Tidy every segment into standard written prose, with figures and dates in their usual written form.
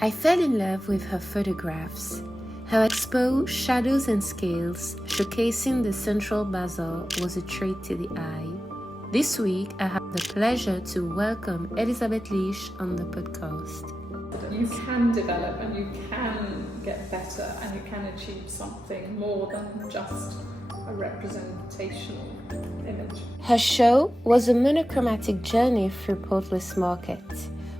I fell in love with her photographs. Her expo, Shadows and Scales, showcasing the central bazaar, was a treat to the eye. This week, I have the pleasure to welcome Elizabeth Leech on the podcast. You can develop and you can get better and you can achieve something more than just a representational image. Her show was a monochromatic journey through Port Louis Market,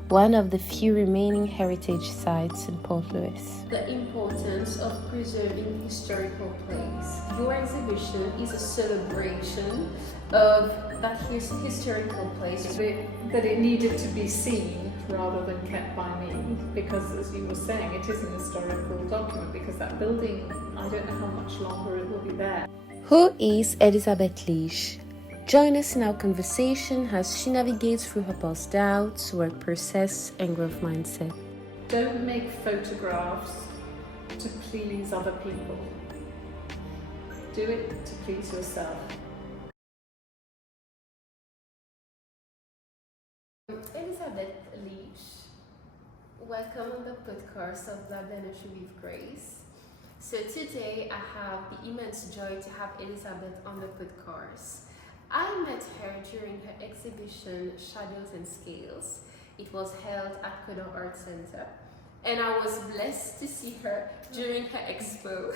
one of the few remaining heritage sites in Port Louis. The importance of preserving historical place. Your exhibition is a celebration of that historical place. That it needed to be seen rather than kept by me, because as you were saying, it is an historical document, because that building, I don't know how much longer it will be there. Who is Elizabeth Leech? Join us in our conversation as she navigates through her past doubts, work process, and growth mindset. Don't make photographs to please other people. Do it to please yourself. Elizabeth Leech, welcome on the podcast of Valda with Grace. So today I have the immense joy to have Elizabeth on the podcast. I met her during her exhibition Shadows and Scales. It was held at Caudan Arts Centre, and I was blessed to see her during her expo.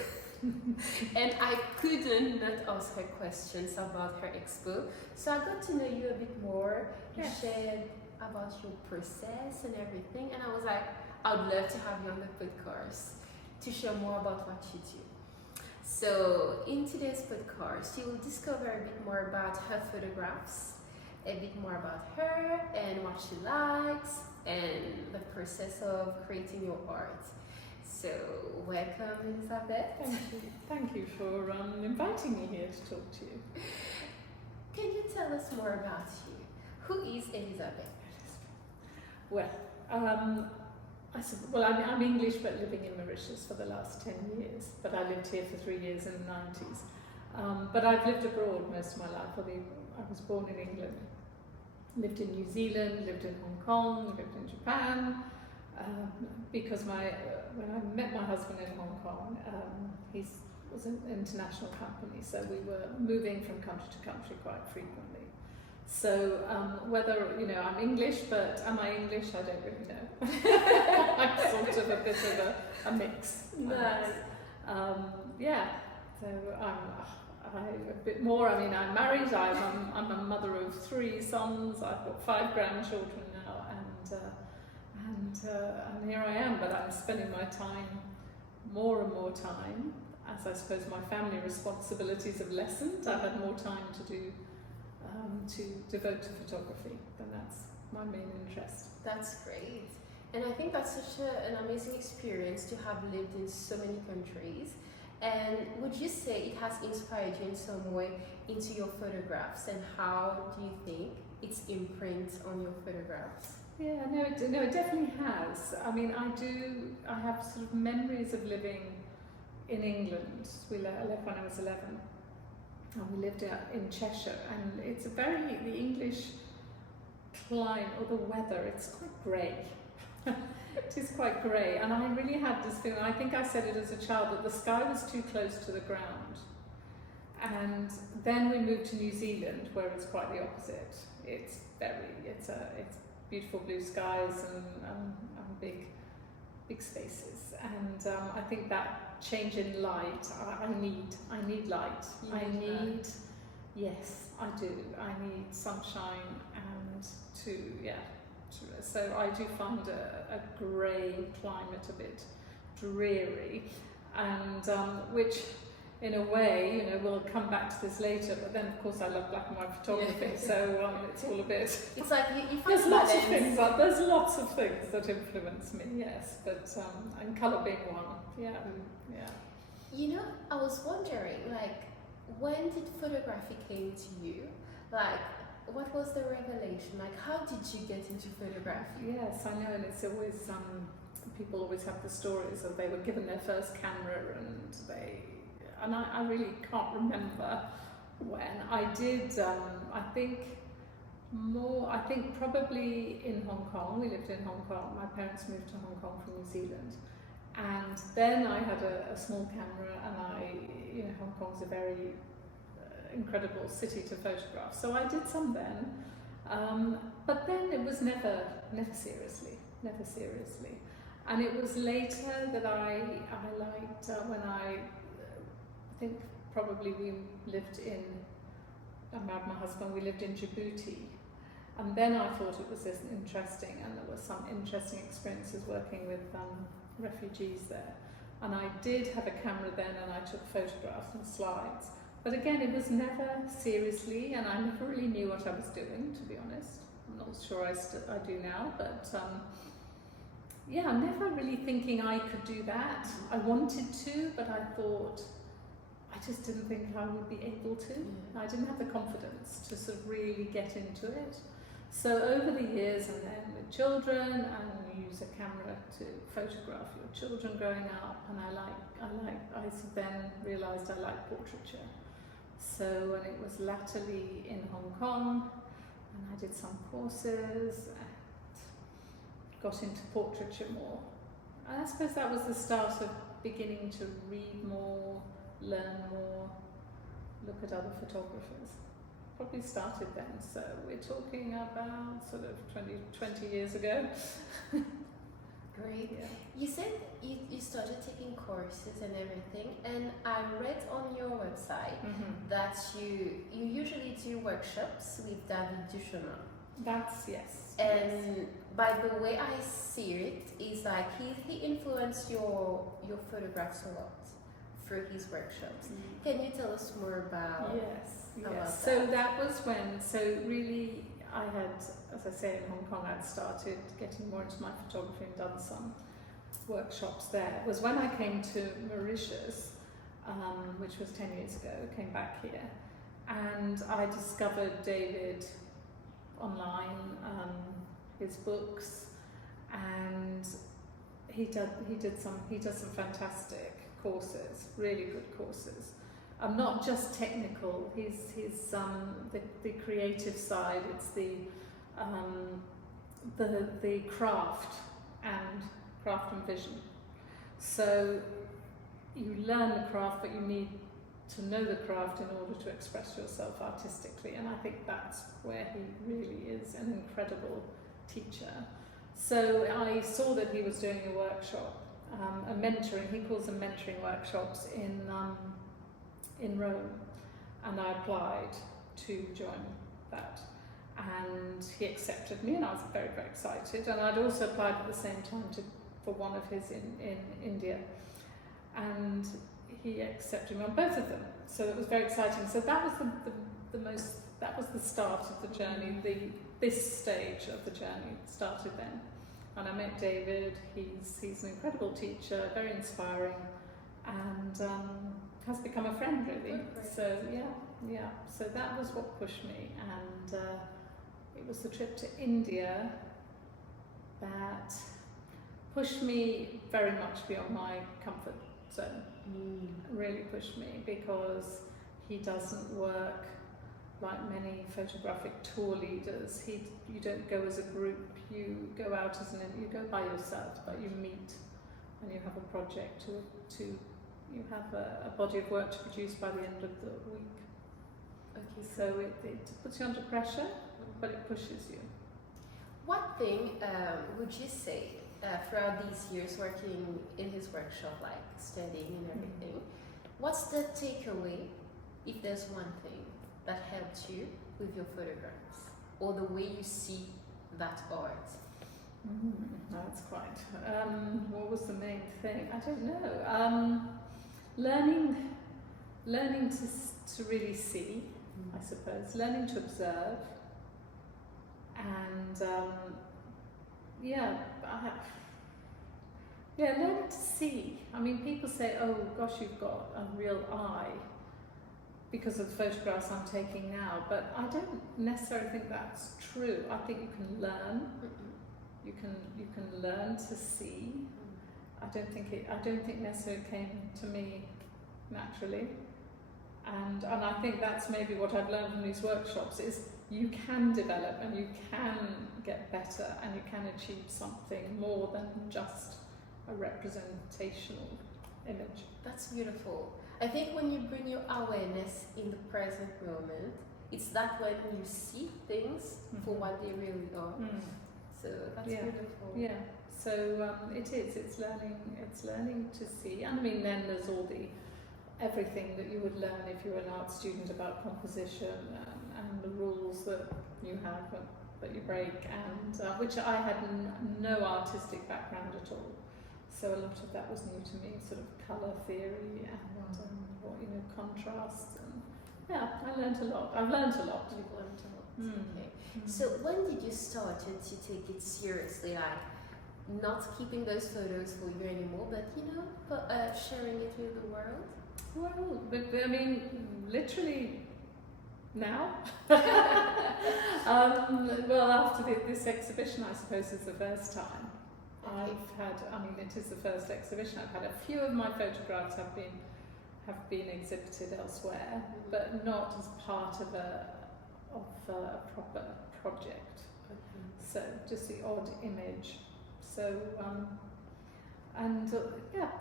And I couldn't not ask her questions about her expo. So I got to know you a bit more. You shared about your process and everything, and I was like, I would love to have you on the podcast to share more about what you do. So in today's podcast, you will discover a bit more about her photographs, a bit more about her and what she likes, and the process of creating your art. So welcome, Elizabeth. Thank you. Thank you for inviting me here to talk to you. Can you tell us more about you? Who is Elizabeth? Well, I'm English but living in Mauritius for the last 10 years, but I lived here for 3 years in the 90s. But I've lived abroad most of my life. I was born in England, lived in New Zealand, lived in Hong Kong, lived in Japan, because when I met my husband in Hong Kong, he was an international company, so we were moving from country to country quite frequently. So whether, I'm English, but am I English? I don't really know. I'm sort of a bit of a mix. Nice. So I'm a bit more. I'm married. I'm a mother of 3 sons. I've got 5 grandchildren now, and here I am. But I'm spending my time, more and more time, as I suppose my family responsibilities have lessened. I've had more time to devote to photography, then that's my main interest. That's great. And I think that's such an amazing experience to have lived in so many countries. And would you say it has inspired you in some way into your photographs, and how do you think it's imprint on your photographs? Yeah, no, it definitely has. I have sort of memories of living in England. We left when I was 11. And we lived in Cheshire, and it's the English climate, or the weather, it's quite grey. It is quite grey, and I really had this feeling, I think I said it as a child, that the sky was too close to the ground. And then we moved to New Zealand, where it's quite the opposite. It's beautiful blue skies and big spaces, and I think that change in light, I need light. Yes, I do. I need sunshine, and so I do find a grey climate a bit dreary, and which in a way, we'll come back to this later, but then of course I love black and white photography, so it's all a bit... It's like there's lots of things that influence me, yes, but and colour being one, yeah. I was wondering, when did photography came to you? What was the revelation? How did you get into photography? Yes, I know, and it's always, people always have the stories of they were given their first camera and I really can't remember when. I did, I think More, I think probably in Hong Kong. We lived in Hong Kong. My parents moved to Hong Kong from New Zealand. And then I had a small camera, and Hong Kong's a very incredible city to photograph. So I did some then, but then it was never seriously. And it was later that I liked when I think probably we lived in. I married my husband. We lived in Djibouti, and then I thought it was interesting, and there were some interesting experiences working with refugees there. And I did have a camera then, and I took photographs and slides. But again, it was never seriously, and I never really knew what I was doing, to be honest. I'm not sure I do now, but I'm never really thinking I could do that. I wanted to, but I thought, I just didn't think I would be able to. I didn't have the confidence to sort of really get into it. So over the years, and then with children, and you use a camera to photograph your children growing up, and I then realised I like portraiture. So when it was latterly in Hong Kong, and I did some courses and got into portraiture more. And I suppose that was the start of beginning to read more, learn more, look at other photographers. Probably started then, so we're talking about sort of 20 years ago. Great. Yeah. You said you started taking courses and everything, and I read on your website that you usually do workshops with duChemin. That's yes. And by the way I see it, is like he influenced your photographs a lot through his workshops. Can you tell us more about? Yes. About So that was when. So really, I had, as I say, in Hong Kong, I'd started getting more into my photography and done some workshops there. It was when I came to Mauritius, which was 10 years ago. Came back here, and I discovered David online, his books, and he does some fantastic courses, really good courses. Not just technical. He's the creative side. It's the craft and vision. So you learn the craft, but you need to know the craft in order to express yourself artistically. And I think that's where he really is an incredible teacher. So I saw that he was doing a workshop, a mentoring. He calls them mentoring workshops in Rome, and I applied to join that, and he accepted me, and I was very, very excited. And I'd also applied at the same time for one of his in India, and he accepted me on both of them, so it was very exciting. So that was that was the start of the journey. This stage of the journey started then, and I met David. He's an incredible teacher, very inspiring, and has become a friend really. So yeah. So that was what pushed me, and it was the trip to India that pushed me very much beyond my comfort zone. Really pushed me, because he doesn't work like many photographic tour leaders. You don't go as a group. You go out you go by yourself, but you meet, and you have a project to you have a body of work to produce by the end of the week. Okay. So it puts you under pressure, but it pushes you. What thing would you say throughout these years working in his workshop, like studying and everything, what's the takeaway, if there's one thing, that helped you with your photographs, or the way you see that art? That's quite. What was the main thing? I don't know. Learning to really see, I suppose. Learning to observe, and learning to see. I mean, people say, "Oh gosh, you've got a real eye," because of the photographs I'm taking now, but I don't necessarily think that's true. I think you can learn. You can learn to see. I don't think necessarily came to me naturally, and I think that's maybe what I've learned from these workshops, is you can develop and you can get better and you can achieve something more than just a representational image. That's beautiful. I think when you bring your awareness in the present moment, it's that when you see things for what they really are. So that's beautiful. Yeah. So it's learning to see. And I mean, then there's all everything that you would learn if you were an art student about composition and the rules that you have that you break, and which I had no artistic background at all. So a lot of that was new to me, sort of colour theory and contrasts, and I learned a lot. I've learned a lot. You've learned a lot. Okay. So when did you start to take it seriously, like not keeping those photos for you anymore, but sharing it with the world? Well, but I mean, literally now. Well, after this exhibition, I suppose, is the first time. It is the first exhibition. I've had a few of my photographs have been exhibited elsewhere, but not as part of a proper project. So just the odd image. So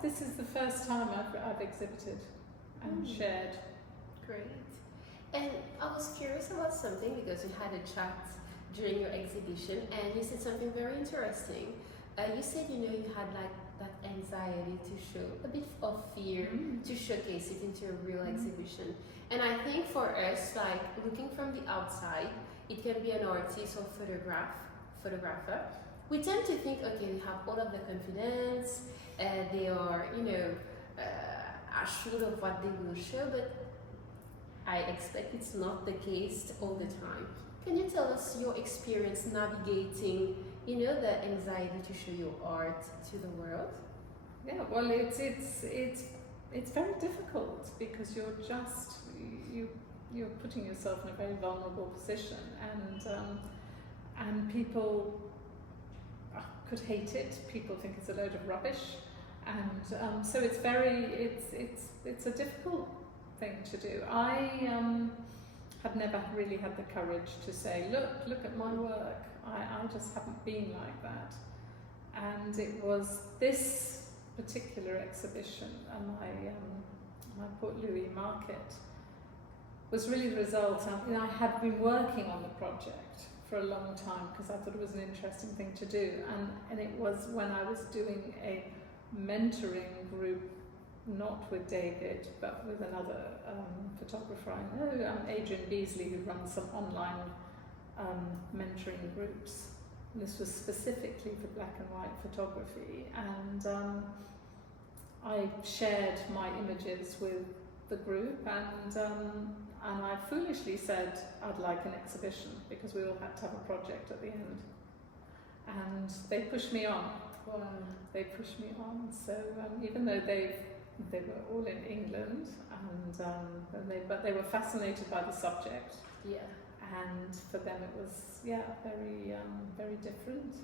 this is the first time I've exhibited and shared. Great. And I was curious about something, because we had a chat during your exhibition and you said something very interesting. You said, you had like that anxiety to show, a bit of fear to showcase it into a real exhibition. And I think for us, like looking from the outside, it can be an artist or photographer. We tend to think, okay, they have all of the confidence, they are, assured of what they will show, but I expect it's not the case all the time. Can you tell us your experience navigating, the anxiety to show your art to the world? Yeah, well, it's very difficult, because you're putting yourself in a very vulnerable position, and people could hate it. People think it's a load of rubbish, and so it's a difficult thing to do. I had never really had the courage to say, look at my work. I just haven't been like that. And it was this particular exhibition, and my Port Louis market was really the result. I had been working on the project for a long time, because I thought it was an interesting thing to do, and it was when I was doing a mentoring group, not with David, but with another photographer I know, Adrian Beasley, who runs some online mentoring groups. And this was specifically for black and white photography, and I shared my images with the group, and I foolishly said I'd like an exhibition, because we all had to have a project at the end, and they pushed me on. Wow. They pushed me on. So even though they were all in England, but they were fascinated by the subject. Yeah. And for them it was very different,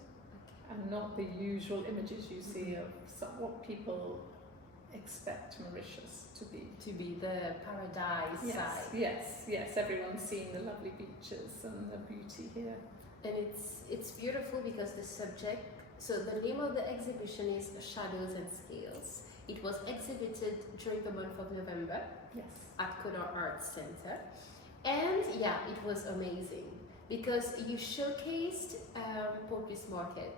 and not the usual images you see of what people expect Mauritius to be. To be the paradise side. Yes. Everyone's seen the lovely beaches and the beauty here. And it's beautiful, because the subject. So the name of the exhibition is Shadows and Scales. It was exhibited during the month of November. Yes. At Caudan Arts Centre. And it was amazing, because you showcased Percy market,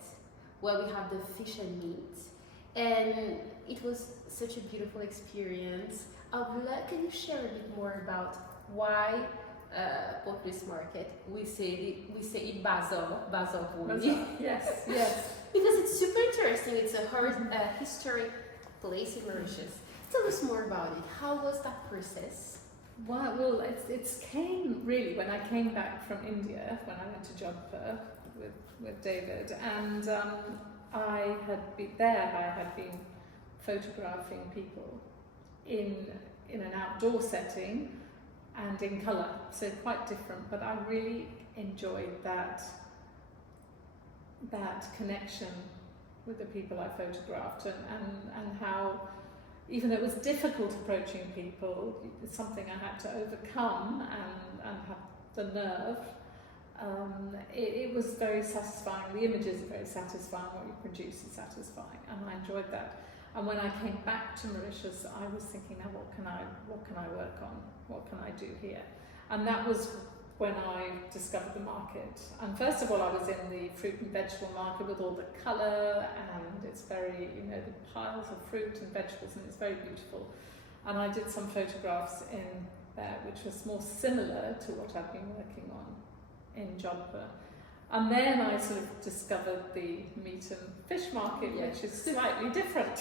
where we have the fish and meat, and it was such a beautiful experience. Can you share a bit more about why Percy market? We say it Bazaar only. Yes. Because it's super interesting. It's a historic place in Mauritius. Tell us more about it. How was that process? Well, it came really when I came back from India, when I went to Jodhpur with David, and I had been photographing people in an outdoor setting and in colour, so quite different. But I really enjoyed that connection with the people I photographed, and how, even though it was difficult approaching people, it's something I had to overcome and have the nerve. it was very satisfying. The images are very satisfying, what you produce is satisfying, and I enjoyed that. And when I came back to Mauritius, I was thinking, now what can I work on? What can I do here? And that was when I discovered the market. And first of all, I was in the fruit and vegetable market with all the colour, and it's very, the piles of fruit and vegetables, and it's very beautiful. And I did some photographs in there, which was more similar to what I've been working on in Jodhpur. And then I sort of discovered the meat and fish market, which is slightly different.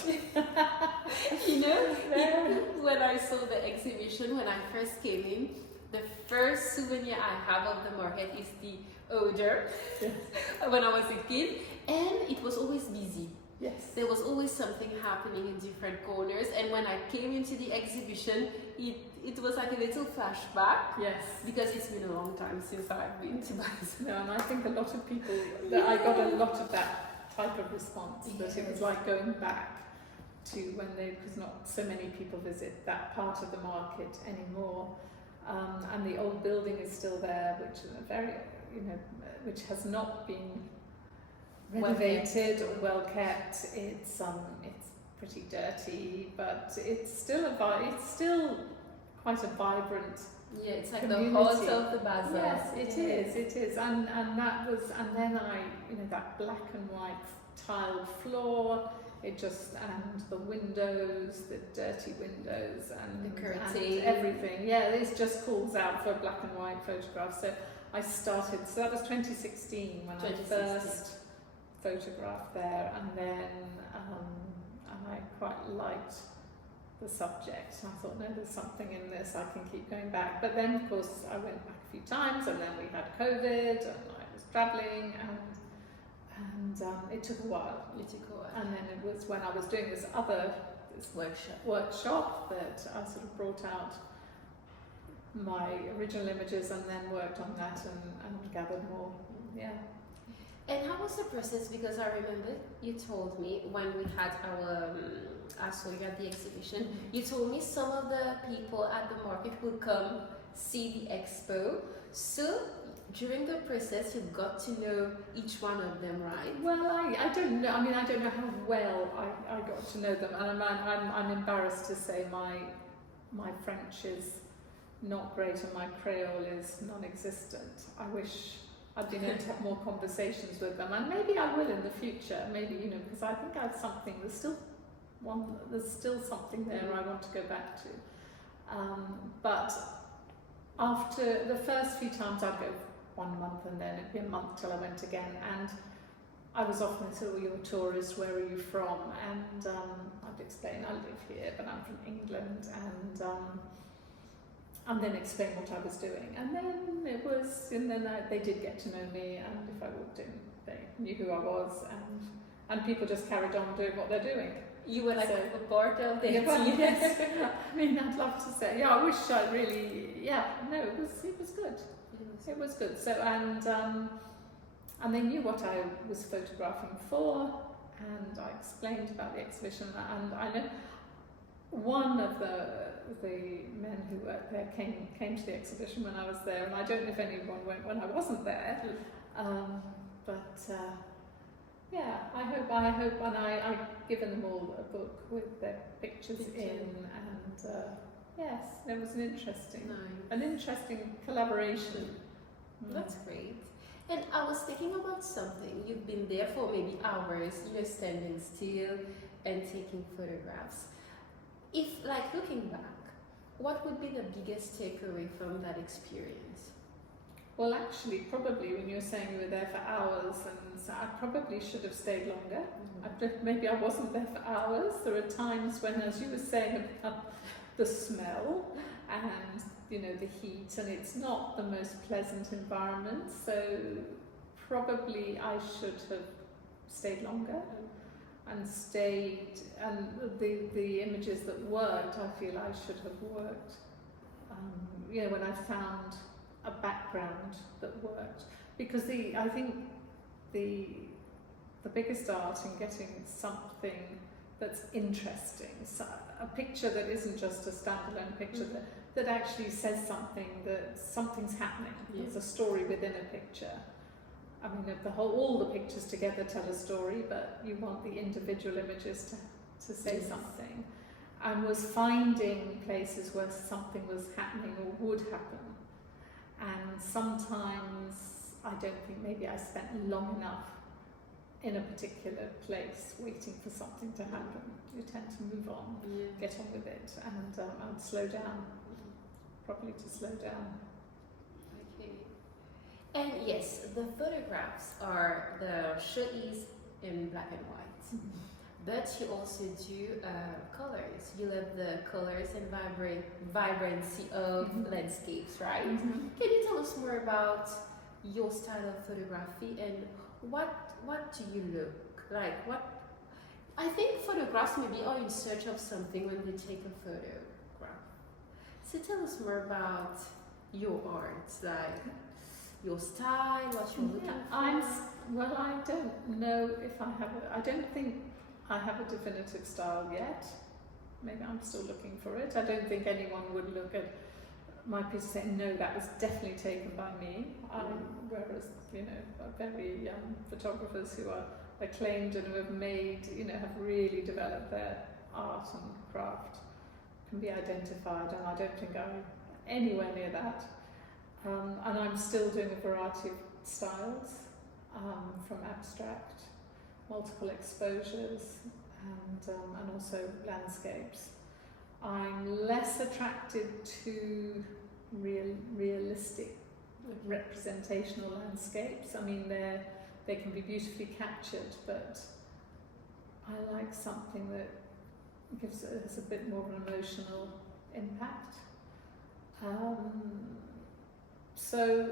When I saw the exhibition, when I first came in, the first souvenir I have of the market is the odor. Yes. When I was a kid, and it was always busy. Yes. There was always something happening in different corners, and when I came into the exhibition, it was like a little flashback. Yes. Because it's been a long time since I've been to Bali. No, and I think a lot of people, I got a lot of that type of response, that it was like going back to when because not so many people visit that part of the market anymore. And the old building is still there, which is which has not been renovated or well kept. It's pretty dirty, but it's still quite a vibrant. Yeah, it's like community. the heart of the bazaar. Yes, it is, and that was, and then that black and white tiled floor. It just, and the windows, the dirty windows, and the curtains, and everything. Yeah, this just calls out for a black and white photograph. So I started. So that was 2016 when I first photographed there, and then and I quite liked the subject. I thought, no, there's something in this. I can keep going back. But then, of course, I went back a few times, and then we had COVID, and I was travelling, and it took a while. And then it was when I was doing this workshop that I sort of brought out my original images and then worked on that and gathered more. Yeah. And how was the process? Because I remember you told me when we had I saw you at the exhibition, you told me some of the people at the market would come see the expo. So during the process, you got to know each one of them, right? Well, I don't know. I mean, I don't know how well I got to know them, and I'm embarrassed to say my French is not great and my Creole is non-existent. I wish I'd been able to have more conversations with them, and maybe I will in the future. Maybe because I think I have something. There's still something there I want to go back to. But after the first few times, I'd go 1 month, and then it'd be a month till I went again, and I was often said, "Well, you're a tourist, where are you from?" And I'd explain, I live here, but I'm from England, and then explain what I was doing. And then they did get to know me, and if I walked in, they knew who I was, and people just carried on doing what they're doing. You were like a part of the team. Yes. I mean, I'd love to say, I wish I really, no, it was good. It was good. So, and they knew what I was photographing for, and I explained about the exhibition, and I know one of the men who worked there came to the exhibition when I was there, and I don't know if anyone went when I wasn't there, I hope, and I've given them all a book with their pictures in, and yes, it was an interesting collaboration. That's great. And I was thinking about something. You've been there for maybe hours, standing still and taking photographs. If, looking back, what would be the biggest takeaway from that experience? Well, actually, probably when you were saying you were there for hours, and so I probably should have stayed longer. Maybe I wasn't there for hours. There are times when, as you were saying about the smell and the heat, and it's not the most pleasant environment. So probably I should have stayed longer and the images that worked, I feel I should have worked. When I found a background that worked, because I think the biggest art in getting something that's interesting. So a picture that isn't just a standalone picture, that actually says something, that something's happening. There's a story within a picture. I mean, all the pictures together tell a story, but you want the individual images to say something. And was finding places where something was happening or would happen. And sometimes I don't think maybe I spent long enough in a particular place waiting for something to happen. You tend to move on, get on with it, and slow down, probably to slow down. Okay. And yes, the photographs are, the shot is in black and white, but you also do colors. You love the colors and vibrancy of landscapes, right? Can you tell us more about your style of photography and what do you look like? What I think photographs maybe are in search of something when they take a photograph. So tell us more about your art, like your style, what you're looking for. Well, I don't know if I don't think I have a definitive style yet. Maybe I'm still looking for it. I don't think anyone would look at my piece and say, no, that was definitely taken by me. Whereas, very young photographers who are acclaimed and who have made, have really developed their art and craft can be identified, and I don't think I'm anywhere near that. And I'm still doing a variety of styles, from abstract, multiple exposures, and also landscapes. I'm less attracted to realistic representational landscapes. I mean, they can be beautifully captured, but I like something that has a bit more of an emotional impact. So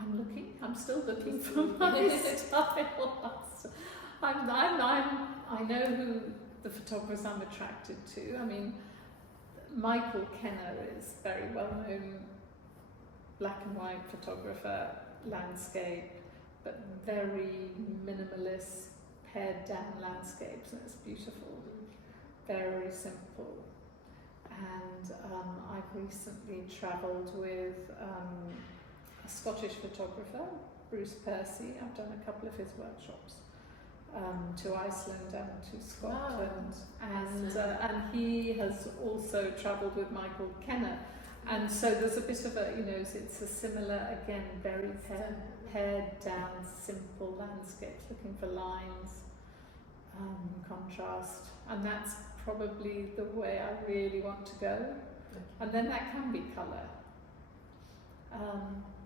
I'm still looking for my style. I know who the photographers I'm attracted to. I mean, Michael Kenner is very well known black and white photographer, landscape, but very minimalist, pared down landscapes, and it's beautiful, very simple. And I've recently travelled with a Scottish photographer, Bruce Percy. I've done a couple of his workshops. To Iceland and to Scotland, and he has also travelled with Michael Kenner, and so there's a bit of a, it's a similar, again, very pared down, simple landscapes, looking for lines, contrast, and that's probably the way I really want to go. And then that can be colour,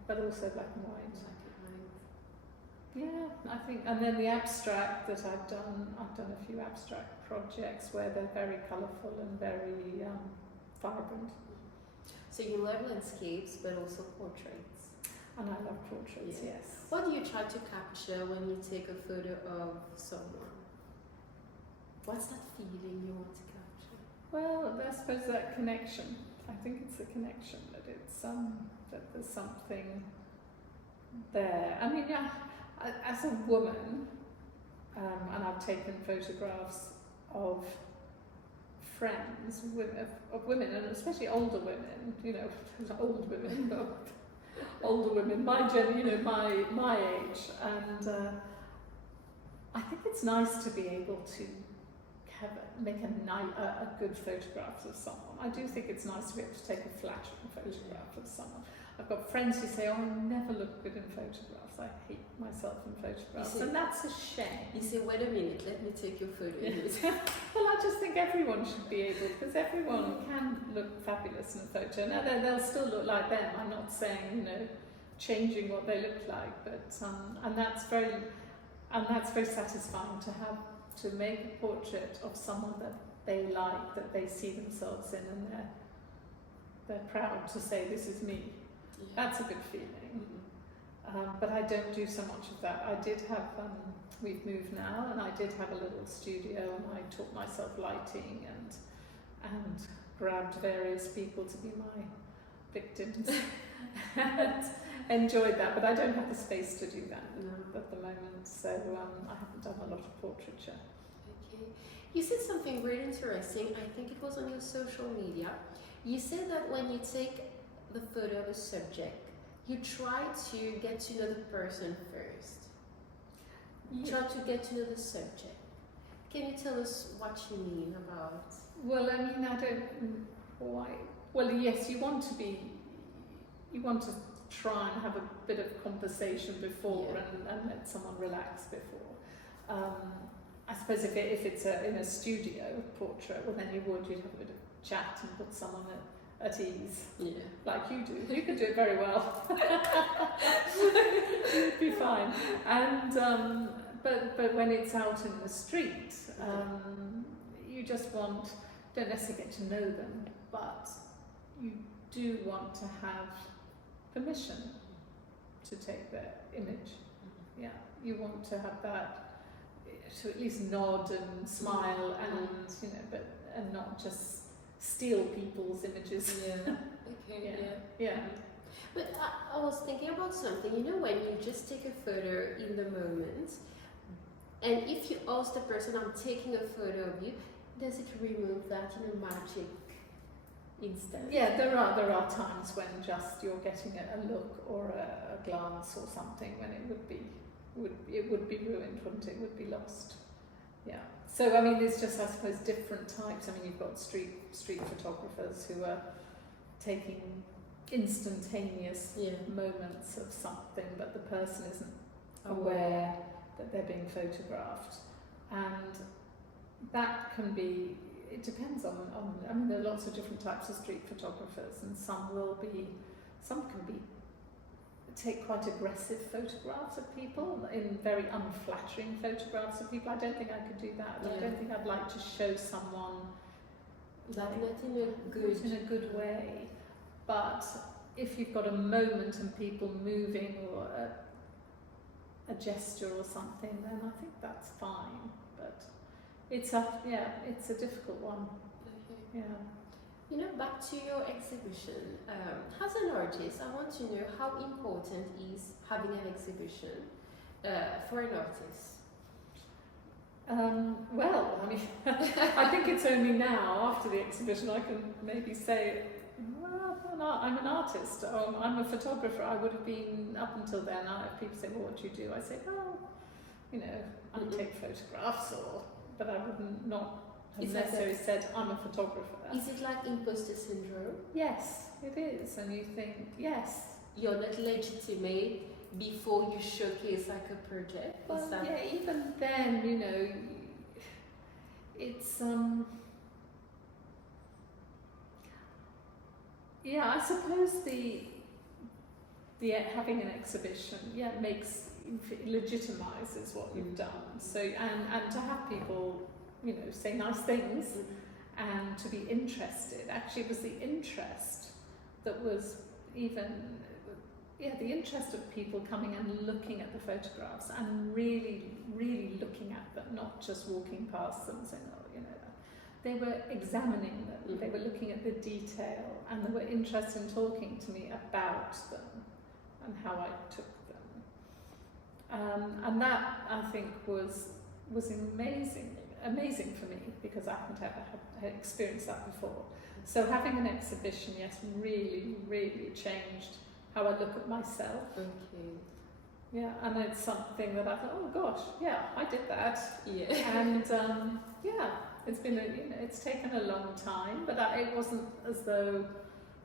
but also black and white. Yeah, I think, and then the abstract that I've done a few abstract projects where they're very colourful and very vibrant. So you love landscapes, but also portraits. And I love portraits, yes. What do you try to capture when you take a photo of someone? What's that feeling you want to capture? Well, I suppose that connection. I think it's a connection, that it's that there's something there. I mean, yeah. As a woman, and I've taken photographs of friends, of women, and especially older women, old women, but older women, my age, and I think it's nice to be able to make a good photograph of someone. I do think it's nice to be able to take a flattering photograph of someone. I've got friends who say, oh, I never look good in photographs. I hate myself in photographs. And that's a shame. You say, wait a minute, let me take your photo. Well, I just think everyone should be able, because everyone can look fabulous in a photo. Now, they'll still look like them. I'm not saying, changing what they look like, but, and that's very satisfying to make a portrait of someone that they like, that they see themselves in, and they're proud to say, this is me. That's a good feeling. But I don't do so much of that. I did have, we've moved now, and I did have a little studio, and I taught myself lighting and grabbed various people to be my victims and enjoyed that. But I don't have the space to do that at the moment, so I haven't done a lot of portraiture. Okay. You said something really interesting. I think it was on your social media. You said that when you take the photo of a subject, you try to get to know the person first. You try to get to know the subject. Can you tell us what you mean about? Well, I mean, I don't quite. Well, yes, you want to try and have a bit of conversation before and let someone relax before. I suppose if it's in a studio portrait, well then you'd have a bit of chat and put someone at ease, like you do. You can do it very well. You'd be fine. And but when it's out in the street, you just don't necessarily get to know them, but you do want to have permission to take their image. Yeah, you want to have that, to at least nod and smile and not just steal people's images. Yeah. Okay. Yeah. But I was thinking about something. You know, when you just take a photo in the moment, and if you ask the person, "I'm taking a photo of you," does it remove that magic instant? Yeah, there are times when just you're getting a look or a glance or something when it would be ruined, wouldn't it? Would be lost. Yeah. So I mean, there's just, I suppose, different types. I mean, you've got street photographers who are taking instantaneous moments of something, but the person isn't aware that they're being photographed, and that can be. It depends on. I mean, there are lots of different types of street photographers, and some can take quite aggressive photographs of people, in very unflattering photographs of people. I don't think I could do that. I don't think I'd like to show someone not in a good way. But if you've got a moment and people moving or a gesture or something, then I think that's fine. But it's a difficult one. Okay. Yeah. You know, back to your exhibition. As an artist, I want to know how important is having an exhibition for an artist. Well, I mean, I think it's only now, after the exhibition, I can maybe say, well, I'm an artist, or I'm a photographer. I would have been, up until then, if people say, well, what do you do? I say, well, I take photographs, but I wouldn't not have necessarily said, I'm a photographer. Is it like imposter syndrome? Yes, it is. And you think, yes. You're not legitimate before you showcase like a project? Well, yeah, even then, it's I suppose the having an exhibition legitimizes what you've done. So and to have people say nice things and to be interested. Actually, it was the interest that was the interest of people coming and looking at the photographs and really, really looking at them, not just walking past them saying, they were examining them, they were looking at the detail, and they were interested in talking to me about them and how I took them. And that, I think, was amazing for me, because I hadn't ever had experienced that before. So having an exhibition, yes, really, really changed how I look at myself. Okay. Yeah, and it's something that I thought, oh gosh, yeah, I did that. Yeah. And it's been it's taken a long time, but it wasn't as though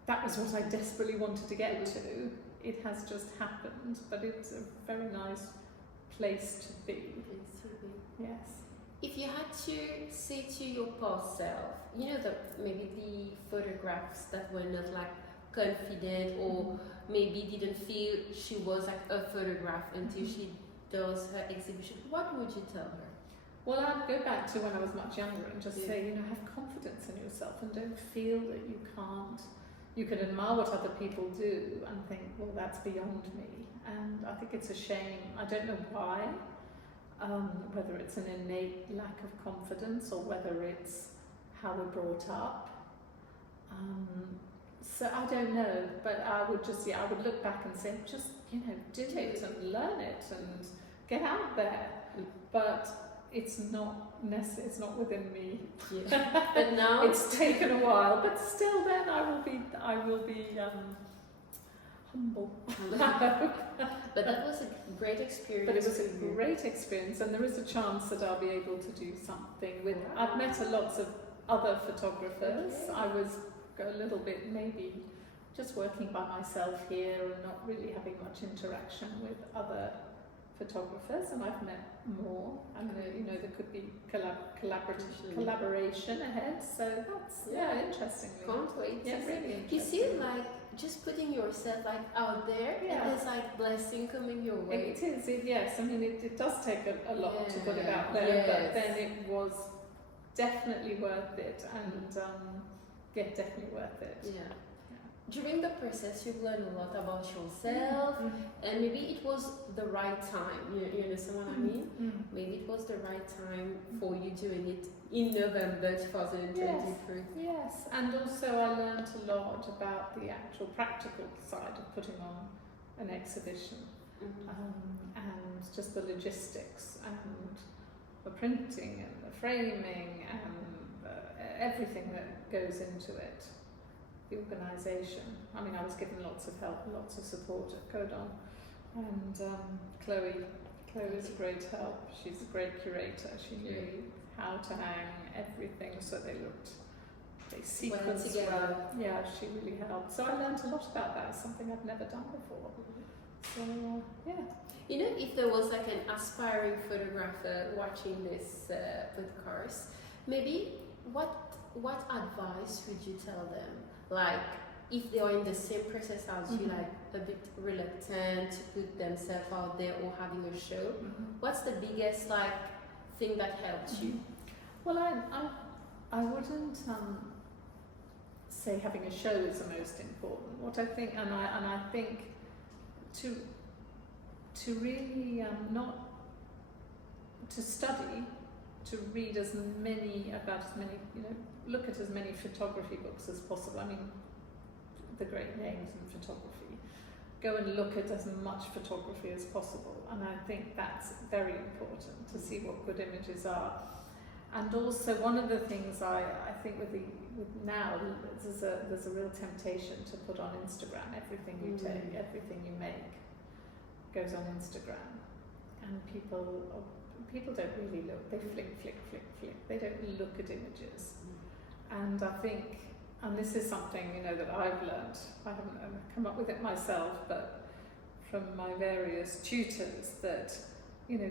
that was what I desperately wanted to get to. It has just happened, but it's a very nice place to be. Yes. If you had to say to your past self, maybe the photographs that were not like confident, or maybe didn't feel she was like a photograph until she does her exhibition, what would you tell her? Well, I'd go back to when I was much younger and just say, have confidence in yourself and don't feel that you can't. You can admire what other people do and think, well, that's beyond me. And I think it's a shame. I don't know why, whether it's an innate lack of confidence or whether it's how we're brought up. So I don't know, but I would just, I would look back and say, just, do it and learn it and get out there. But it's not necessary. It's not within me. Yeah. But now it's taken a while, but still, then I will be humble. But that was a great experience. But it was a great experience, and there is a chance that I'll be able to do something with. I've met lots of other photographers. Okay. I was a little bit maybe just working by myself here and not really having much interaction with other photographers, and I've met more, and there could be collaboration ahead, so that's interesting. Can't wait. Yeah, really interesting. You see, like just putting yourself like out there, and there's like blessing coming your way. It is, yes. I mean, it does take a lot to put it out there, but then it was definitely worth it, and definitely worth it. Yeah. During the process, you've learned a lot about yourself, and maybe it was the right time. You understand what I mean? Maybe it was the right time for you doing it in November 2023. Yes, and also I learned a lot about the actual practical side of putting on an exhibition, and just the logistics and the printing and the framing and everything that goes into it. The organisation. I mean, I was given lots of help, lots of support at Caudan, and Chloe was a great help. She's a great curator. She knew how to hang everything so they sequenced well. Yeah, she really helped. So I learned a lot about that. It's something I've never done before. So You know, if there was like an aspiring photographer watching this podcast, maybe what advice would you tell them? Like, if they are in the same process as you, like a bit reluctant to put themselves out there or having a show, what's the biggest like thing that helped you? Well, I wouldn't say having a show is the most important. What I think, and I think to really not to study, to read as many, look at as many photography books as possible. I mean, the great names in photography. Go and look at as much photography as possible, and I think that's very important to see what good images are. And also, one of the things I think with now there's a real temptation to put on Instagram everything you take, everything you make goes on Instagram, and people don't really look. They flick. They don't look at images. And I think, and this is something that I've learnt. I haven't come up with it myself, but from my various tutors, that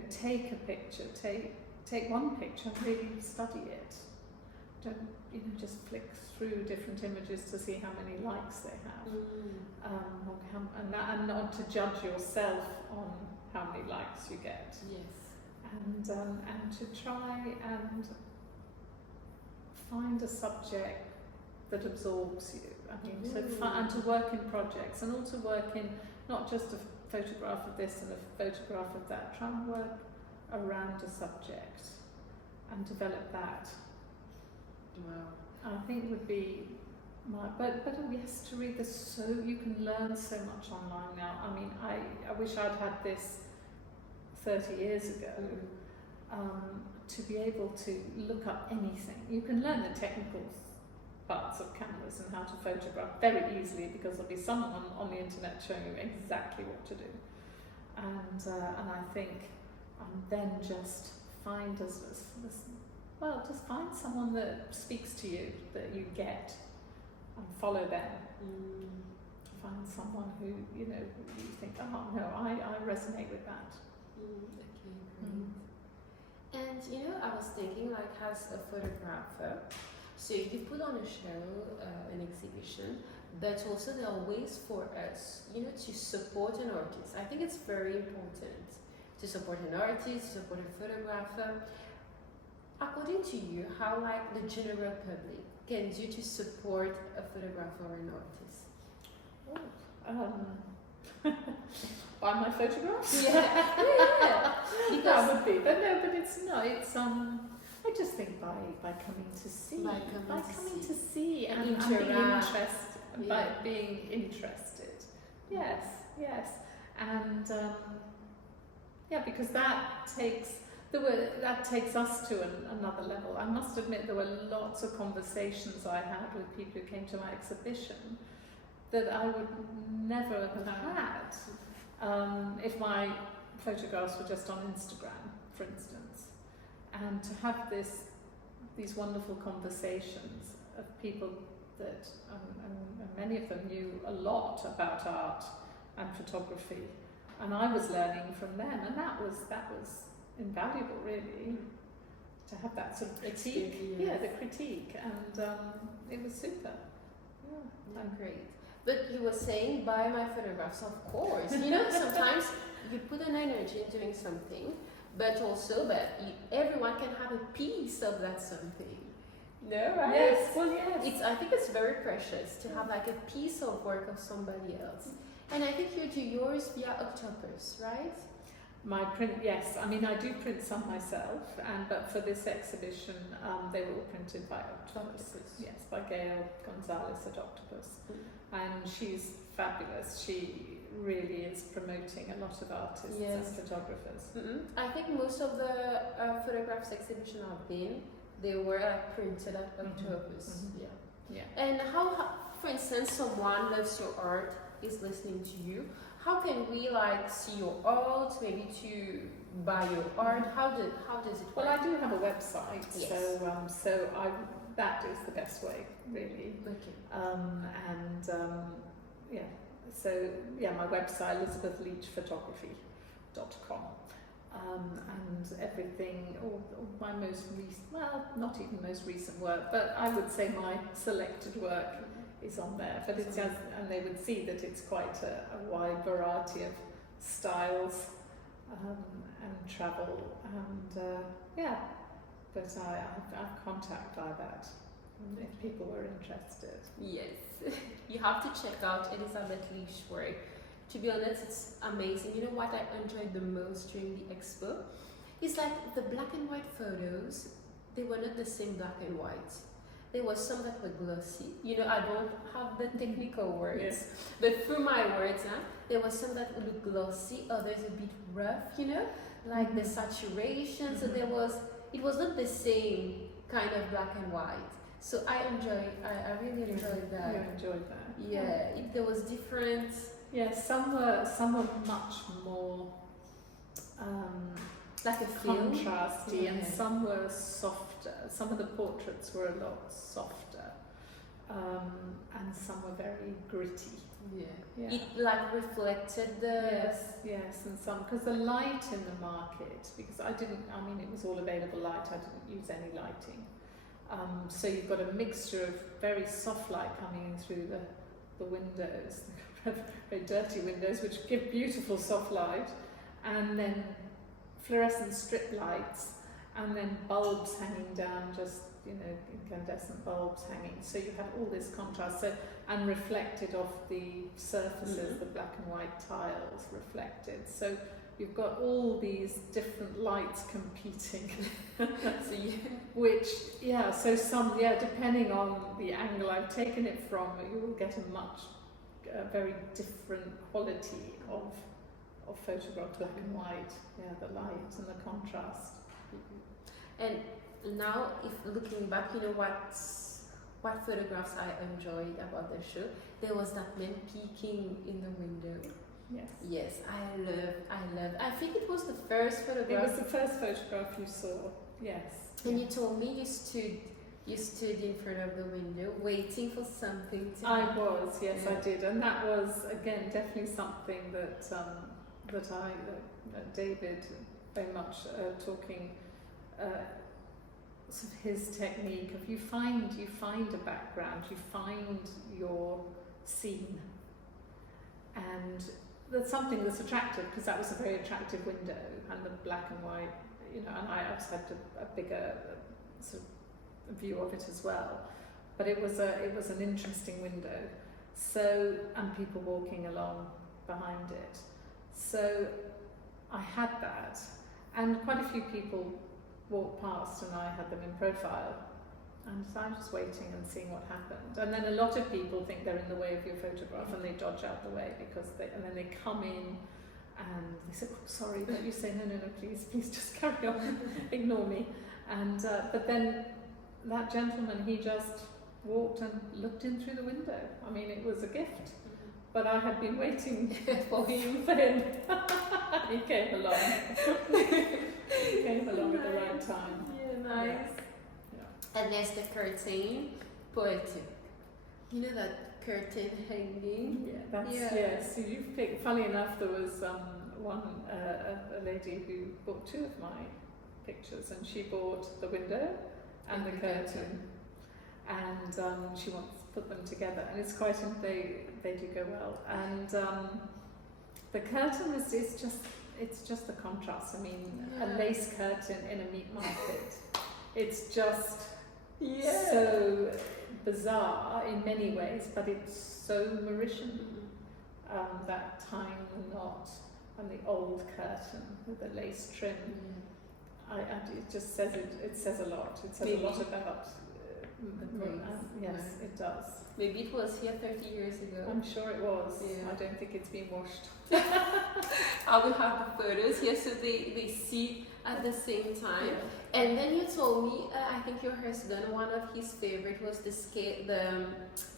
take a picture, take one picture and really study it. Don't just flick through different images to see how many likes they have, and not to judge yourself on how many likes you get. Yes. And to try and find a subject that absorbs you. I mean, and to work in projects, and also work in not just a photograph of this and a photograph of that. Try and work around a subject and develop that. Wow. I think would be my. But yes, to read this, so you can learn so much online now. I mean, I wish I'd had this 30 years ago. To be able to look up anything. You can learn the technical parts of cameras and how to photograph very easily, because there'll be someone on the internet showing you exactly what to do. And I think, and then just find just find someone that speaks to you, that you get, and follow them. Find someone who you think, oh no, I resonate with that. Okay, great. And I was thinking, like, as a photographer, so you put on a show, an exhibition, but also there are ways for us, to support an artist. I think it's very important to support an artist, to support a photographer. According to you, how like the general public can do to support a photographer or an artist? Buy my photographs? Yeah. Because that would be, but it's not. It's I just think by coming to see, by coming to see and being interested. Yes, and because that takes that takes us to another level. I must admit there were lots of conversations I had with people who came to my exhibition that I would never have had if my photographs were just on Instagram, for instance. And to have these wonderful conversations of people that, and many of them knew a lot about art and photography, and I was learning from them, and that was invaluable, really, to have that sort of critique. Yeah, the critique, and it was super. Yeah, great. But you were saying, buy my photographs, of course. You know, sometimes you put an energy in doing something, but also everyone can have a piece of that something. No, right? Yes, well, yes. I think it's very precious to have like a piece of work of somebody else. And I think you do yours via Octopus, right? My print, yes. I mean, I do print some myself, but for this exhibition, they were all printed by Octopus. Yes, by Gail Gonzalez at Octopus. And she's fabulous. She really is promoting a lot of artists and photographers. I think most of the photographs exhibition I've been, they were printed at Octopus. Yeah. And how, for instance, someone loves your art, is listening to you, how can we see your art, maybe to buy your art? How does it work? Well, I do have a website, yes. So that is the best way, really. Okay. My website, elizabethleechphotography.com. And everything, all my most recent, not even most recent work, but I would say my selected work is on there. But it's just, and they would see that it's quite a wide variety of styles and travel, and but I have contact by that if people were interested. Yes, you have to check out Elizabeth Leech's work. To be honest, it's amazing. You know what I enjoyed the most during the expo? It's like the black and white photos, they were not the same black and white. There was some that were glossy. You know, I don't have the technical words, but through my words, there was some that looked glossy, others a bit rough, you know, like the saturation. So it was not the same kind of black and white. So I really enjoyed that. You enjoyed that? Yeah, there was different. Yeah, some were much more like a contrasty, and some were softer. Some of the portraits were a lot softer, and some were very gritty. Yeah. It reflected the. Yes, and some, because the light in the market, because it was all available light. I didn't use any lighting. So you've got a mixture of very soft light coming in through the windows, very dirty windows, which give beautiful soft light, and then fluorescent strip lights, and then bulbs hanging down, just, incandescent bulbs hanging. So you have all this contrast, and reflected off the surfaces, the black and white tiles reflected. So you've got all these different lights competing. So some, depending on the angle I've taken it from, you will get a very different quality of photograph, black and white. The light and the contrast. And now, if looking back, what photographs I enjoyed about the show? There was that man peeking in the window. Yes, I love. I think it was the first photograph. It was the first photograph you saw. Yes. And you told me you stood in front of the window waiting for something to happen. I was, yes, I did, and that was again definitely something that David very much talking. Sort of his technique of you find a background, you find your scene, and that's something that's attractive, because that was a very attractive window, and the black and white, and I also had a bigger sort of view of it as well, but it was an interesting window. So, and people walking along behind it. So I had that, and quite a few people walked past, and I had them in profile, and so I was just waiting and seeing what happened. And then a lot of people think they're in the way of your photograph, and they dodge out the way and then they come in, And they said, oh, sorry, don't you say no, please just carry on, ignore me. And but then that gentleman, he just walked and looked in through the window. I mean, it was a gift. But I had been waiting for him. He came along. He came along at the right time. Yeah, nice. Yeah. And there's the curtain, poetic. You know that curtain hanging? Yeah, that's So you've picked. Funny enough, there was a lady who bought two of my pictures, and she bought the window and the curtain, and she wants to put them together, and it's quite they do go well. And the curtain it's just the contrast. I mean, a lace curtain in a meat market, it's just so bizarre in many ways, but it's so Mauritian. That tying the knot and the old curtain with the lace trim. It just says it says a lot. It says a lot about yes, it does. Maybe it was here 30 years ago. I'm sure it was. Yeah. I don't think it's been washed. I will have the photos here so they see at the same time. Yeah. And then you told me, I think your husband, one of his favorite was the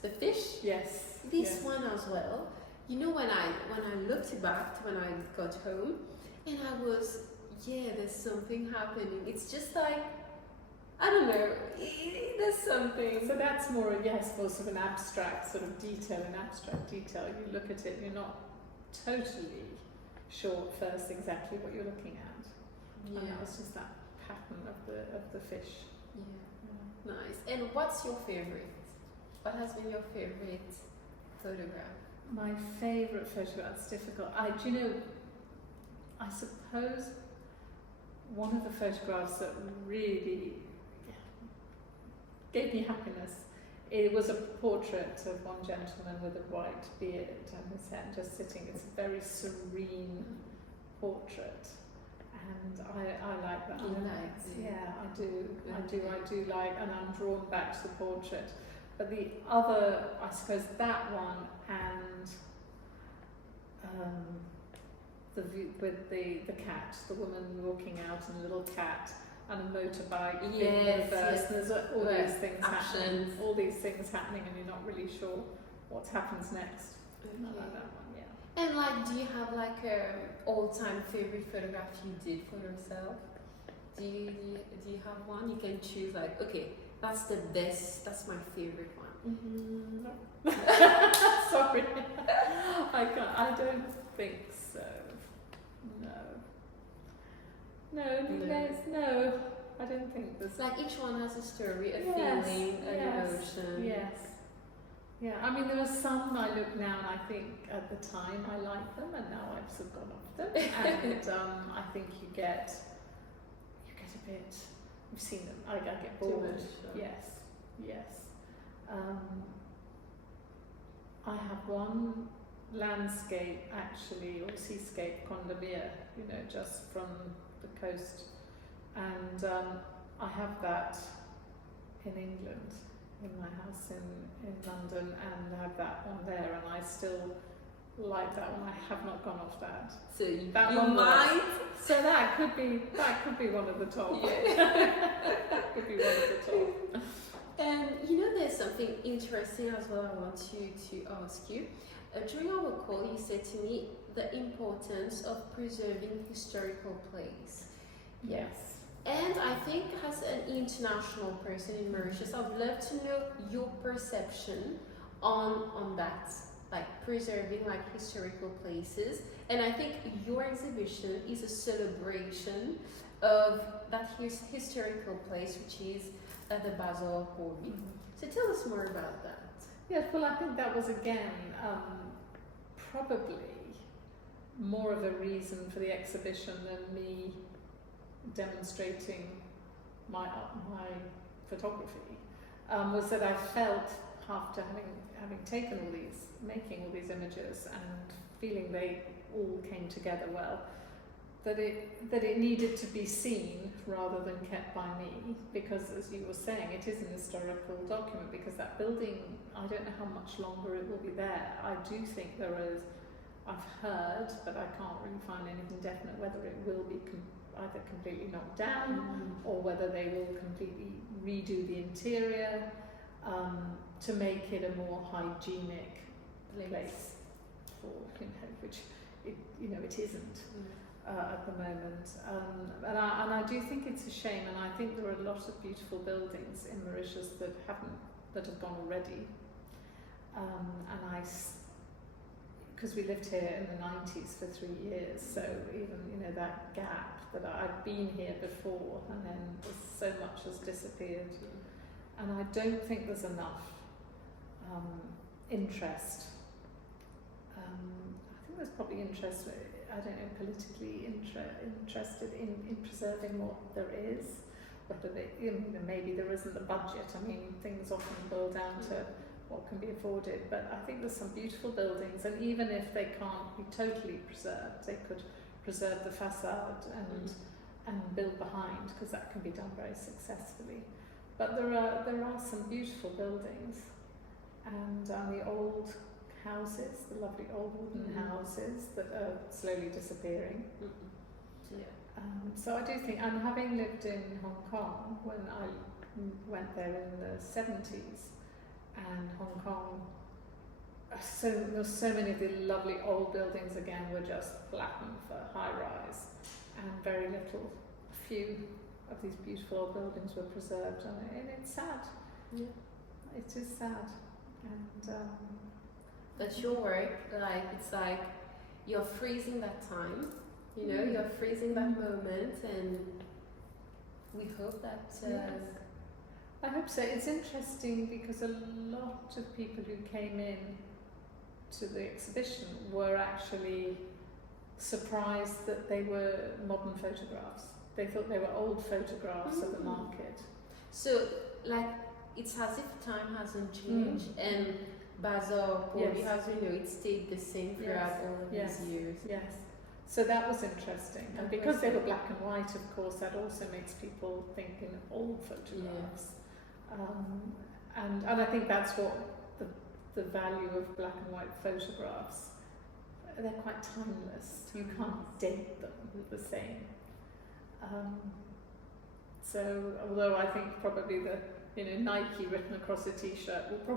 fish. Yes. This one as well. You know, when I looked back when I got home, and I was, there's something happening. It's just like, I don't know, there's something. So that's more sort of an abstract sort of detail, You look at it, you're not totally sure at first exactly what you're looking at. Yeah. And it's just that pattern of the fish. Yeah. Nice. And what's your favorite? What has been your favorite photograph? My favourite photograph, it's difficult. I suppose one of the photographs that really gave me happiness, it was a portrait of one gentleman with a white beard and his head just sitting. It's a very serene portrait, and I like that. I do like, and I'm drawn back to the portrait. But the other, I suppose that one and the view with the cat, the woman walking out and a little cat and a motorbike in reverse. There's all these things happening. All these things happening, and you're not really sure what happens next. I like that one, yeah. And like, do you have like a all-time favorite photograph you did for yourself? Do you have one? You can choose like, okay, that's the best. That's my favorite one. No. Sorry, I can't. I don't think so. No. I don't think there's. Like each one has a story, a feeling, an emotion. Yes. Yeah. I mean, there are some I look now and I think at the time I liked them, and now I've sort of gone off them. And I think you get a bit. You've seen them. I get bored. Yes. I have one landscape actually, or seascape, Condamere, just from the coast, and I have that in England, in my house in London, and I have that one there, and I still like that one. I have not gone off that. So that you one might. So that could be one of the top. That could be one of the top. And there's something interesting as well I want to ask you. During our call, you said to me the importance of preserving historical places. Yes. And I think as an international person in Mauritius, I'd love to know your perception on that, like preserving like historical places. And I think your exhibition is a celebration of that historical place, which is the Bazaar Hall. So tell us more about that. Yes, well, I think that was again probably more of a reason for the exhibition than me demonstrating my photography. Was that I felt after having taken making all these images and feeling they all came together well, that it needed to be seen rather than kept by me, because as you were saying, it is an historical document, because that building, I don't know how much longer it will be there. I do think I've heard, but I can't really find anything definite whether it will be either completely knocked down or whether they will completely redo the interior to make it a more hygienic place for, which it isn't at the moment. And I do think it's a shame, and I think there are a lot of beautiful buildings in Mauritius that have gone already. Because we lived here in the 90s for 3 years, so even that gap that I'd been here before, and then so much has disappeared, and I don't think there's enough interest. I think there's probably interest, I don't know, politically interested in preserving what there is, whether maybe there isn't the budget. I mean, things often boil down to what can be afforded, but I think there's some beautiful buildings, and even if they can't be totally preserved, they could preserve the facade and build behind, because that can be done very successfully. But there are some beautiful buildings, and the old houses, the lovely old wooden houses that are slowly disappearing. So I do think, and having lived in Hong Kong when I went there in the 70s, and Hong Kong, there's so many of the lovely old buildings again were just flattened for high rise, and very little, a few of these beautiful old buildings were preserved, and it's sad. Yeah, it is sad. And but your work, it's like you're freezing that time, you're freezing that moment, and we hope that. Yes. I hope so. It's interesting because a lot of people who came in to the exhibition were actually surprised that they were modern photographs. They thought they were old photographs of the market. So, it's as if time hasn't changed, and Bazaar probably has, it stayed the same throughout all of these years. Yes. So that was interesting. And because they were black and white, of course, that also makes people think in old photographs. And I think that's what the value of black and white photographs, they're quite timeless. You can't date them the same. So although I think probably the Nike written across a t-shirt will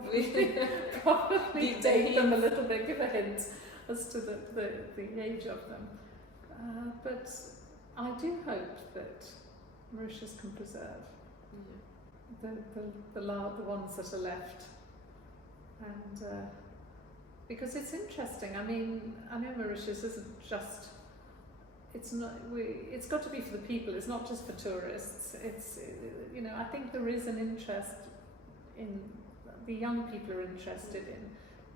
probably date them a little bit, give a hint as to the age of them. But I do hope that Mauritius can preserve the ones that are left, and because it's interesting. I mean, I know Mauritius isn't just. It's got to be for the people. It's not just for tourists. It's I think there is an interest in the young people are interested in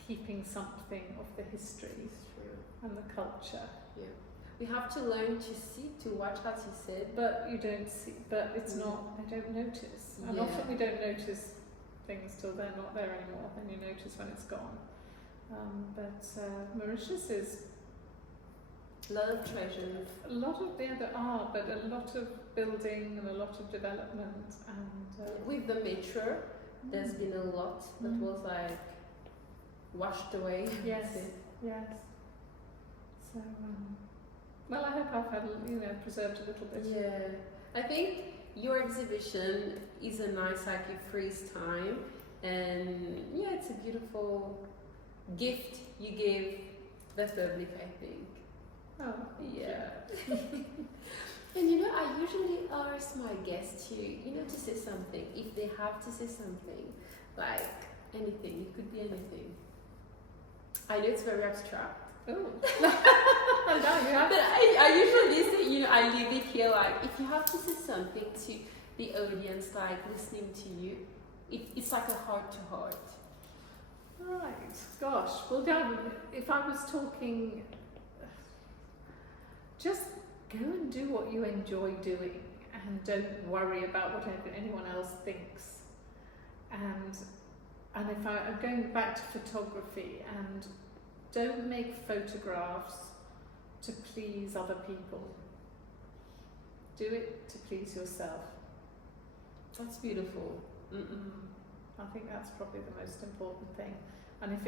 keeping something of the history and the culture. Yeah. We have to learn to watch, as you said. But you don't see, but it's not, I don't notice. And often we don't notice things till they're not there anymore, then you notice when it's gone. But Mauritius is... a lot of treasures. A lot of, there are, but a lot of building and a lot of development. And with the metro, there's been a lot that was washed away. Yes, yes. So... well, I hope I've had, preserved a little bit. Yeah, I think your exhibition is a nice, you freeze time, and it's a beautiful gift you gave the public, I think. Oh, yeah. And I usually ask my guests to say something, if they have to say something, like anything, it could be anything. I know it's very abstract. Oh. But I usually say, I leave it here, if you have to say something to the audience, listening to you, it's like a heart to heart. Right. Gosh. Well, Dan, if I was talking, just go and do what you enjoy doing, and don't worry about what anyone else thinks. And if I'm going back to photography, and don't make photographs to please other people. Do it to please yourself. That's beautiful. I think that's probably the most important thing. And if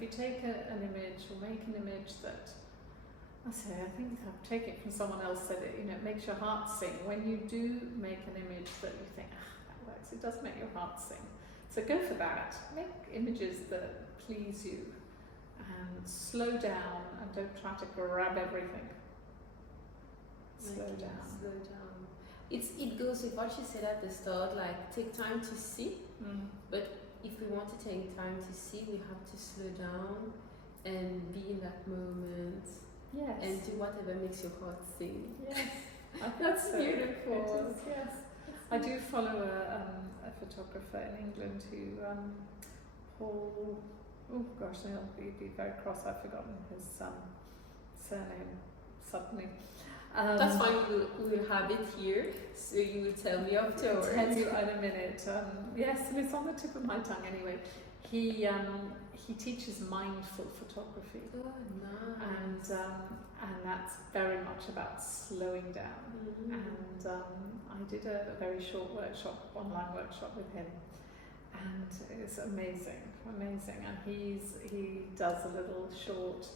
you take an image or make an image that, I think I've taken it from someone else, said it, it makes your heart sing. When you do make an image that you think, that works, it does make your heart sing. So go for that. Make images that please you and slow down and don't try to grab everything. Slow down. Slow down. It goes with what you said at the start, like take time to see, but if we want to take time to see, we have to slow down and be in that moment. Yes. And do whatever makes your heart sing. Yes. That's beautiful. Yes. I do follow a photographer in England who, Paul, he'll be very cross, I've forgotten his surname suddenly. That's fine, we'll have it here, so you will tell me afterwards. I'll tell you in a minute. Yes, and it's on the tip of my tongue anyway. He teaches mindful photography. Oh, nice. And that's very much about slowing down. Mm-hmm. And I did a very short online workshop with him, and it's amazing. And he does a little short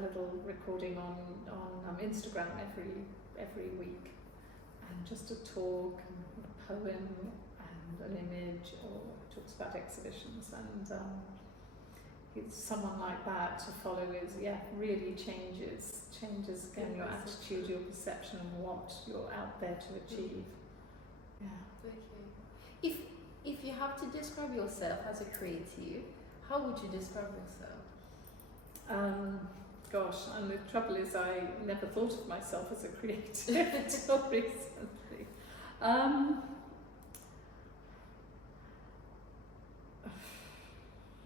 little recording on Instagram every week, and just a talk and a poem and an image, or talks about exhibitions, and it's someone like that to follow is really changes again your attitude, your perception, and what you're out there to achieve. Okay. If you have to describe yourself as a creative, how would you describe yourself? Gosh, and the trouble is I never thought of myself as a creative until recently.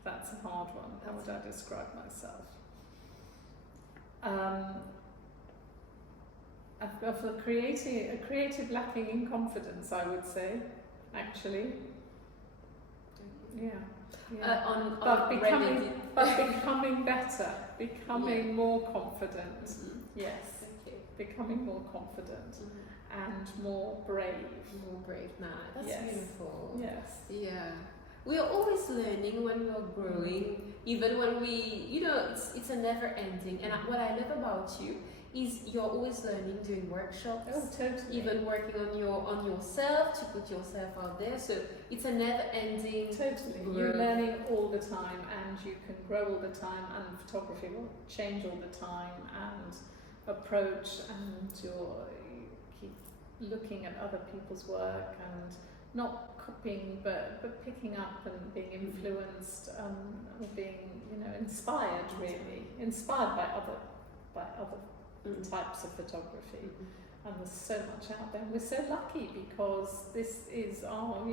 That's a hard one. How would I describe myself? Of a creative lacking in confidence, I would say, actually. Yeah. But becoming better, becoming more confident. Mm-hmm. Yes. Okay. Becoming more confident and more brave. More brave. Nah, that's beautiful. Yes. Yeah. We are always learning when we are growing, even when we, it's a never ending. And what I love about you is you're always learning, doing workshops. Oh, totally. Even working on yourself to put yourself out there. So it's a never ending. Totally. Growth. You're learning all the time, and you can grow all the time, and photography will change all the time, and approach, and you keep looking at other people's work and not copying but picking up and being influenced, and being inspired, really inspired by other types of photography. And there's so much out there, and we're so lucky because this is our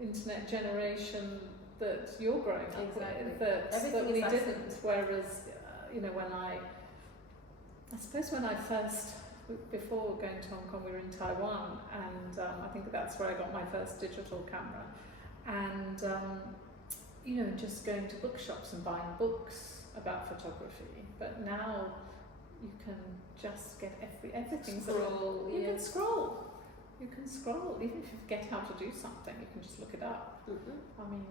internet generation that you're growing up with, that we didn't. Whereas when I first, before going to Hong Kong, we were in Taiwan, and I think that's where I got my first digital camera, and just going to bookshops and buying books about photography. But now you can just get everything's scroll. You can scroll. You can scroll. Even if you forget how to do something, you can just look it up. I mean,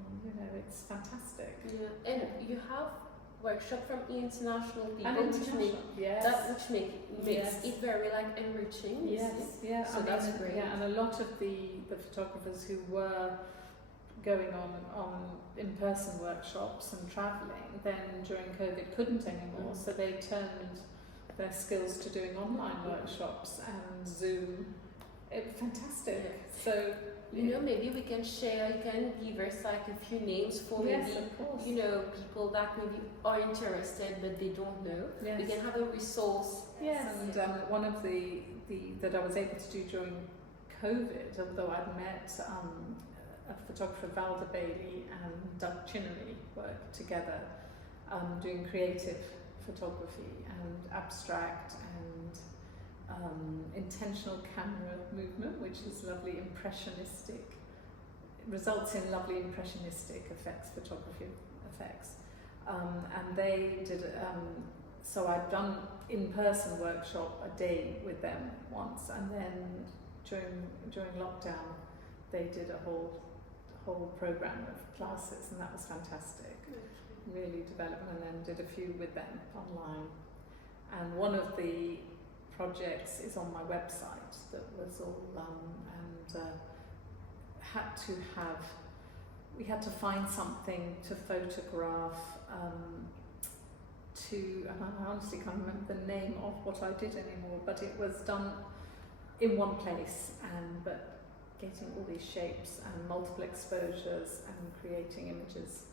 it's fantastic. Yeah, and you have workshop from international people, which makes it very enriching. Yes, yeah. So that's great. Yeah, and a lot of the photographers who were going on in-person workshops and travelling, then during COVID couldn't anymore, so they turned their skills to doing online workshops and Zoom. It's fantastic. Yes. So maybe we can share. You can give us a few names for maybe people that maybe are interested but they don't know. Yes. We can have a resource. Yes. And one of the that I was able to do during COVID, although I'd met a photographer, Valda and duChemin worked together, doing creative photography and abstract and intentional camera movement, which is lovely impressionistic, results in lovely impressionistic effects, photography effects. And they did, so I'd done in-person workshop a day with them once, and then during lockdown they did a whole whole program of classes, and that was fantastic. Really developed, and then did a few with them online. And one of the projects is on my website that was all we had to find something to photograph and I honestly can't remember the name of what I did anymore, but it was done in one place, but getting all these shapes and multiple exposures and creating images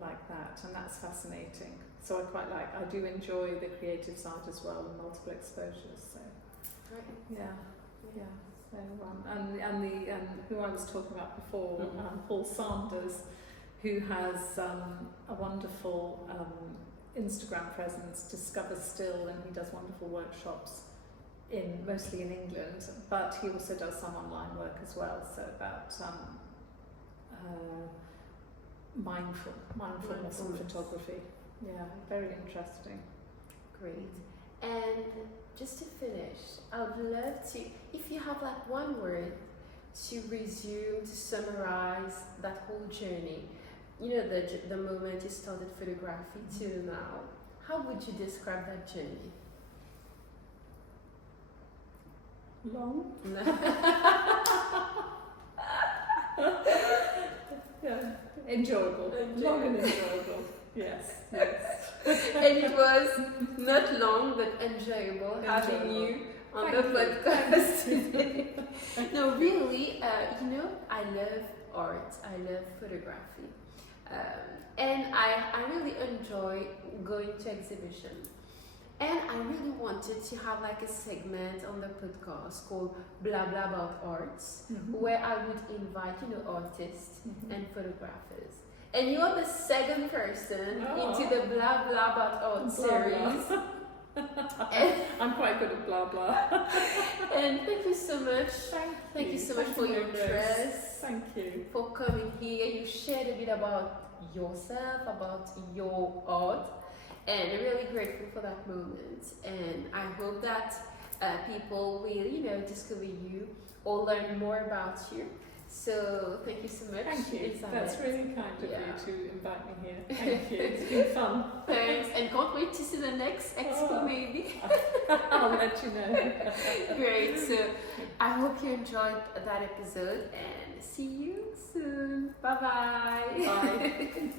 like that, and that's fascinating. So I do enjoy the creative side as well, and multiple exposures. So yeah. So and who I was talking about before, Paul Sanders, who has a wonderful Instagram presence, Discover Still, and he does wonderful workshops mostly in England, but he also does some online work as well. So about mindfulness and photography. Yeah, very interesting. Great. And just to finish, I would love to, if you have like one word to resume, to summarize that whole journey, you know, the moment you started photography till now, how would you describe that journey? Long. Yeah. Enjoyable. Long and enjoyable. Yes. And it was not long but enjoyable having you on the podcast today. No, really, I love art, I love photography, and I really enjoy going to exhibitions. And I really wanted to have like a segment on the podcast called Blah Blah About Arts, where I would invite, artists and photographers. And you are the second person into the Blah Blah About Art series. I'm quite good at blah blah. And thank you so much. Thank you so much for your interest. Thank you. For coming here. You shared a bit about yourself, about your art. And I'm really grateful for that moment. And I hope that people will, discover you or learn more about you. So thank you so much. Thank you. Elizabeth. That's really kind of you to invite me here. Thank you. It's been fun. Thanks. And can't wait to see the next expo maybe. I'll let you know. Great. So I hope you enjoyed that episode and see you soon. Bye-bye. Bye.